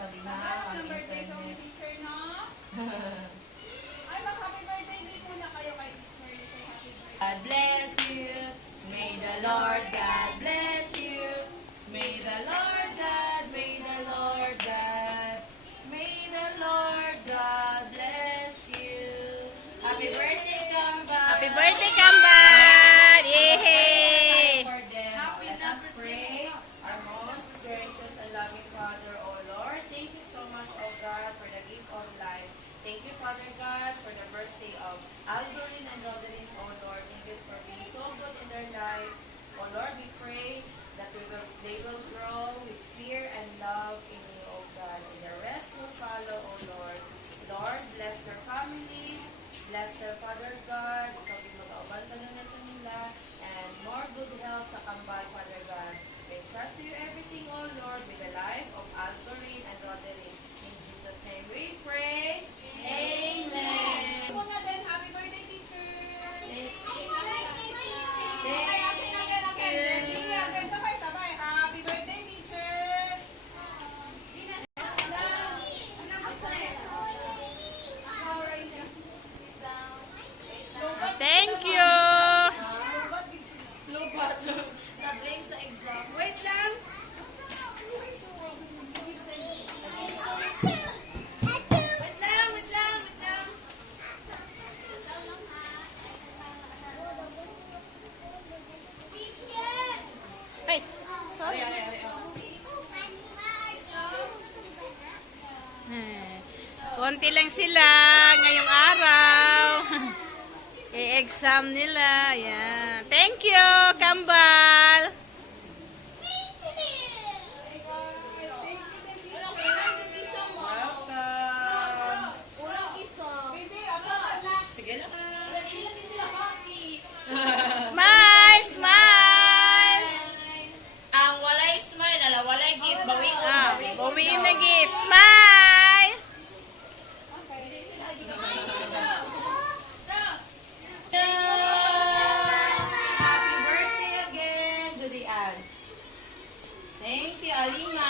sabi na. Ang birthday song ni teacher, no? Ay, mag-happy birthday din muna kayo kay teacher. Say happy birthday. God bless you. May the Lord God bless you. May the Lord God, may the Lord God, may the Lord God bless you. Happy birthday, Kamba. Happy birthday, Kambal! Yay! For them. Let us pray. Our most gracious and loving Father, O Lord, thank you so much, O God, for the gift of life. Thank you, Father God, for the birthday of Alberine and Rodeline, O Lord. Thank you for being so good in their life. O Lord, we pray that they will grow with fear and love in you, O God. And the rest will follow, O Lord. Lord, bless their family. Bless their Father God. Ikaw din mag-aubal ka na nila. And more good health sa Kambal, Father God. We trust you everything, O Lord, with the life of Alberine and Rodeline. In Jesus' name we pray. Amen. Muna din, happy birthday, teacher. Thank Okay, again. Ready? Again, sabay. Happy birthday, teacher. Thank you! Lubat. Na-drain sa exam. Wait lang. Wait lang. Wait, sorry. Ari. Konti lang sila ngayong araw. I-exam nila. Yan. Thank you, Kambal! Welcome. Baby, ako na. Sige lang. Smile! Smile! Ang walay smile, walay gift. Bawiin. Buwiin na gift. Smile! Happy birthday again, Julian. Thank you, Alima.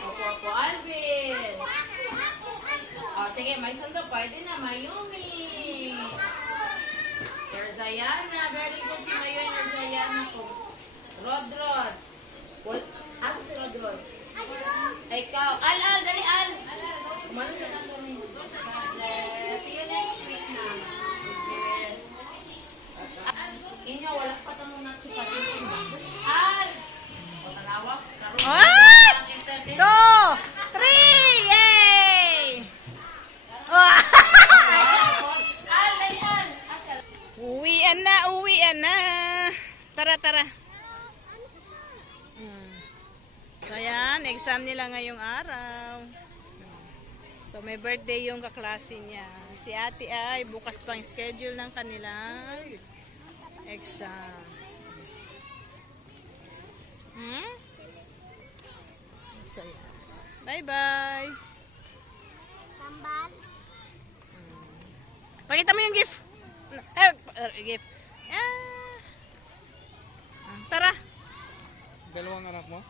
Opo, Alvin. O, sige, may sundo. Pwede na, Mayumi. There's Zayana. Very good si Mayumi and Zayana ko. Rod. Asa si Rod? Ikaw. Al, dali, Al. Kumano na lang kami. See you next week na. Yes. Inyo, wala pa tanong na chupatin. Al! O, tanawa. Ah! 2, 3! Yay! Al, dali, Al. Uwian na. Tara. So, ayan, exam nila ngayong araw. So, may birthday yung kaklase niya. Si ate ay bukas pang schedule ng kanilang exam. So, ayan. Bye-bye. Pakita mo yung gift. Gift. Tara. Dalawang anak mo?